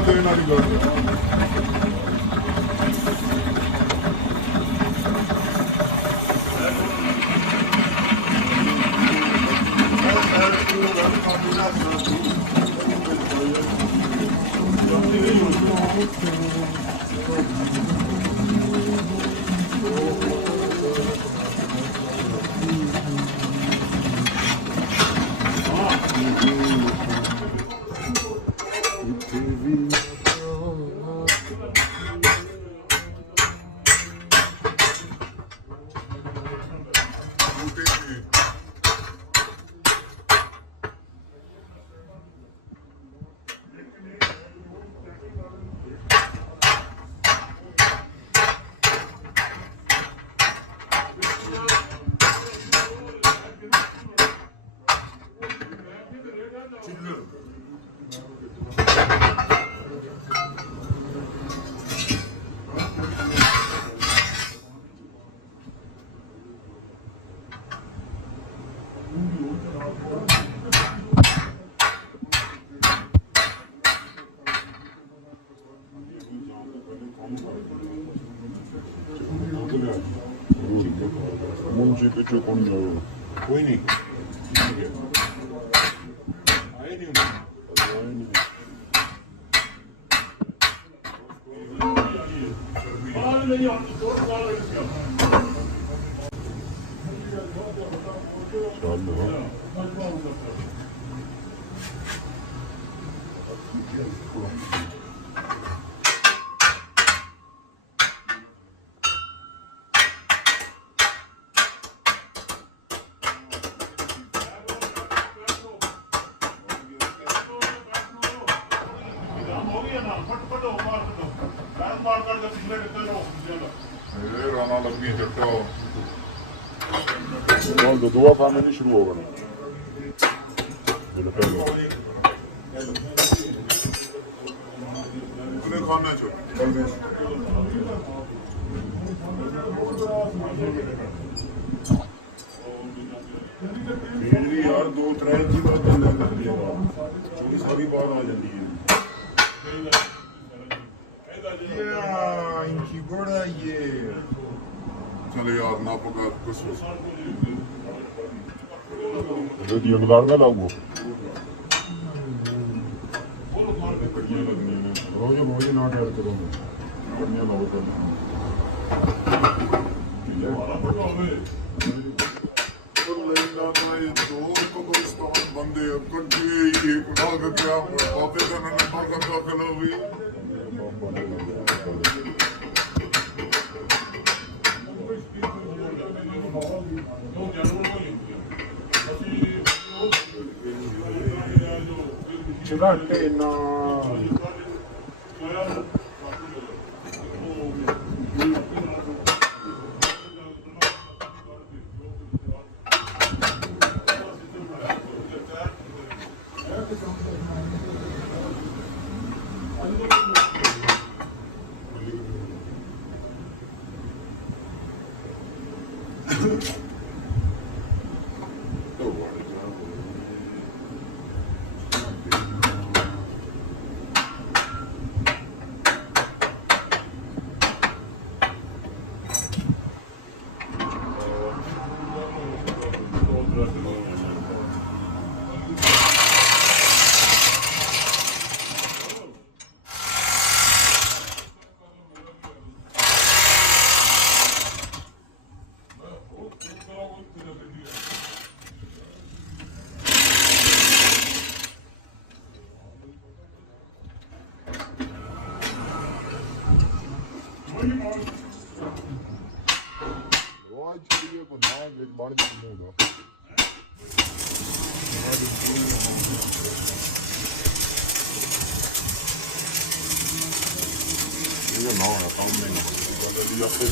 ਦੇਣ ਵਾਲੀ ਗੱਲ ਮੁੰਜੀ ਪਿੱਛੇ ਕੋਣ ਜਾਓ ਕੋਈ ਨਹੀਂ ਆਏ ਨਹੀਂ ਰਾਣਾ ਲੱਗੀ ਚੱਟੋ ਹੁਣ ਦੁਆ ਖਾਣੇ ਦੀ ਸ਼ੁਰੂ ਹੋ ਗਏ ਇਹ ਪਹਿਲਾਂ ਉਹਨੇ ਖਾਣਾ ਚੋ ਮੇਰੀ ਯਾਰ ਦੋ ਤਰ੍ਹਾਂ ਦੀ ਬਾਤ ਹੁੰਦੀ ਹੈ ਜਿਹੜੀ ਸਾਰੀ ਬਾਤ ਆ ਜਾਂਦੀ ਹੈ ਇੰਕੀ ਬੜਾ ਇਹ ਚਲੇ ਯਾਰ ਨਾ ਪਕਾ ਕੁਛ ਇਹਦੀ ਅੰਗਦਾਰ ਨਾ ਲਾਉ ਕੜੀਆਂ ਲੱਗਣੀਆਂ ਨੇ ਰੋਜ਼ ਨਾ ਟੈਰ ਕਰੋ ਕੜੀਆਂ ਲਾਓ ਬੰਦੇ ਕੰਟਰੀ ਇੱਕ ਭਾਗ ਕਿਆ ਆਪੇ ਕਰਨ ਨੇ ਭਾਗ ਕਰਨਾ ਵੀ ਚਿਹਰੇ ਨਾ ਬਣ ਜਾਂਦਾ ਇਹ ਨਾ ਆ ਕੰਮ ਨਹੀਂ ਬਦਲੀ ਆਪੇ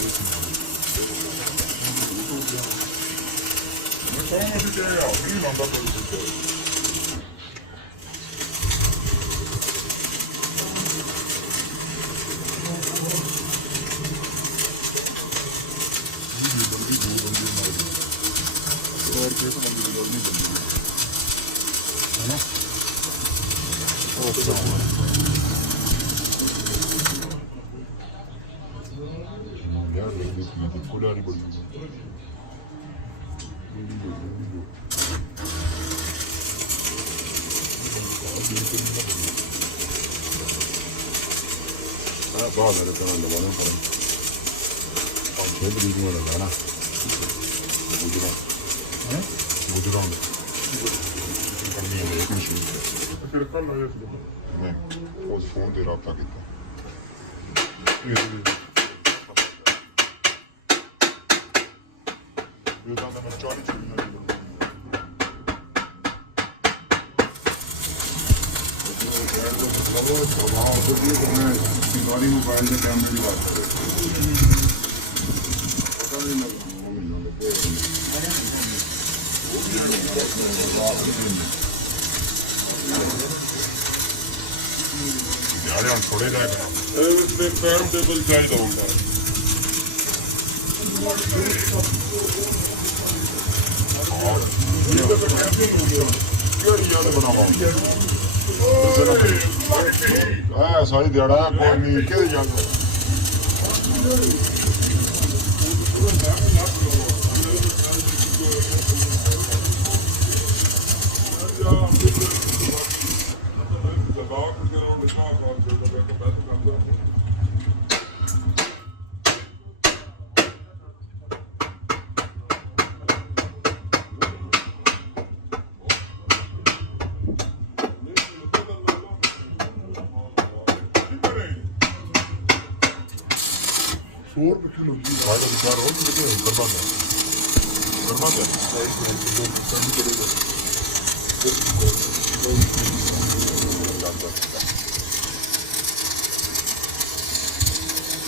ਮੈਂ ਤਾਂ ਮੈਂ ਤੇ ਆ ਨਹੀਂ ਲਾਉਂਦਾ ਪਰ मैं तो खुला नहीं बोल बहुत मेरे तरह दबाना पड़े और छः तरीक में लगाना गुजरात करनी है एक मशीन फिर कल मैं उस फोन से रब्ता किया ये तो मैं 40 सिंगारी मोबाइल के कैमरे की बात कर रहे पता नहीं लगा यार थोड़े जाएगा टाइम टेबल चाहिए होगा सारी दिहाड़ा कोई नहीं कि और किलो आगे विचार हो कि करवा दे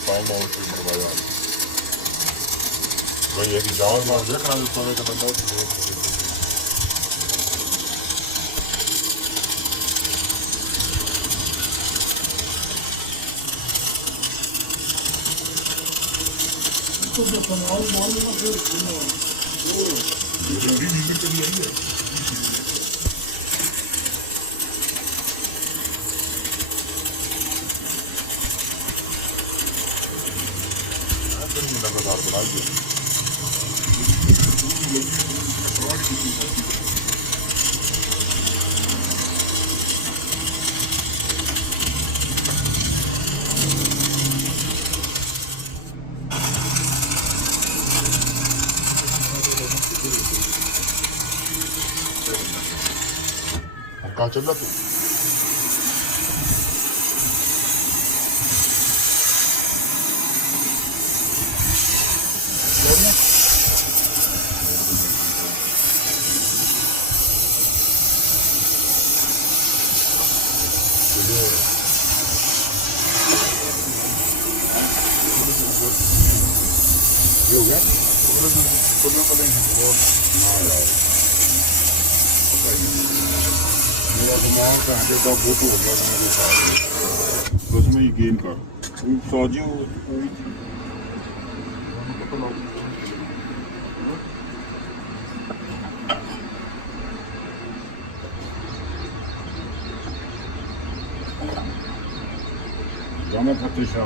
फाइंड आउट मरवाया भाई एक जान मार देखना सोने का बंदा तो बनाओ माल में फिर जल्दी नीचे चली आई है लगातार बना दिया कहाँ चल रहा तू ये हो गया मेरा दिमाग घंटे का बुत हो गया मेरे साथ बस में यकीन कर साजी जामा फतेशा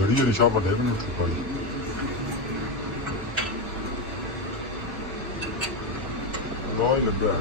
जड़ी निशान पर देखने छुपाई ਬੜਾ ਹੀ ਲੱਗਾ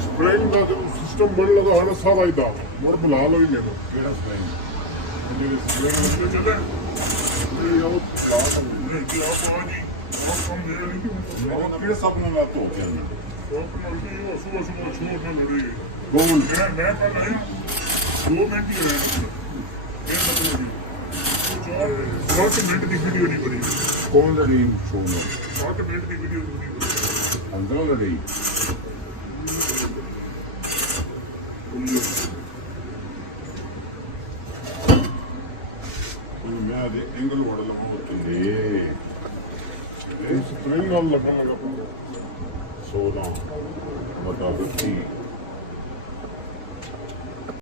ਸਪ੍ਰਿੰਗ ਦਾ ਜਦੋਂ ਸਿਸਟਮ ਬਣ ਲਗਾ ਹਣਾ ਸਾਰਾ ਹੀ ਦਾ ਮੁੜ ਬੁਲਾ ਲਓ ਹੀ ਮੈਨੂੰ ਕਿਹੜਾ ਸਪ੍ਰਿੰਗ ਜਿਹੜੇ ਸਪ੍ਰਿੰਗ ਲੱਗੇ ਚੱਲੇ ਇਹ ਉਹ ਕਲਾਸ ਹੈ ਕਿ ਆਪ ਆ ਜੀ ਆਪ ਕੰਮ ਦੇ ਨਹੀਂ ਕਿ ਉਹ ਕਿਹੜੇ ਸਭ ਨੂੰ ਲਾ ਧੋ ਕੇ ਆਣਾ ਉਹ ਨਾਲ ਇਹ ਸੁਬਹ ਸੁਬਹ ਛੋੜ ਨਾ ਲੜੇ ਗੋਲ ਮੈਂ ਕਰ ਰਿਹਾ 2 ਮਿੰਟ ਹੀ ਰਹਿਣਾ ਇਹ ਮਤਲਬ 60 ਮਿੰਟ ਦੀ ਵੀਡੀਓ ਨਹੀਂ ਬਣੀ ਕੌਣ ਲੜੀ ਛੋੜਨਾ 60 ਮਿੰਟ ਦੀ ਵੀਡੀਓ ਨਹੀਂ ਅੰਦਰੋਂ ਲੜੀ ਮੈਂ ਦੇ ਐਂਗਲ ਵੜ ਲਵਾਂ ਕਿ ਇਹ ਸਪ੍ਰਿੰਗ ਨਾਲ ਲੱਗਣ ਲੱਗਾ 16 ਬਟਾ 50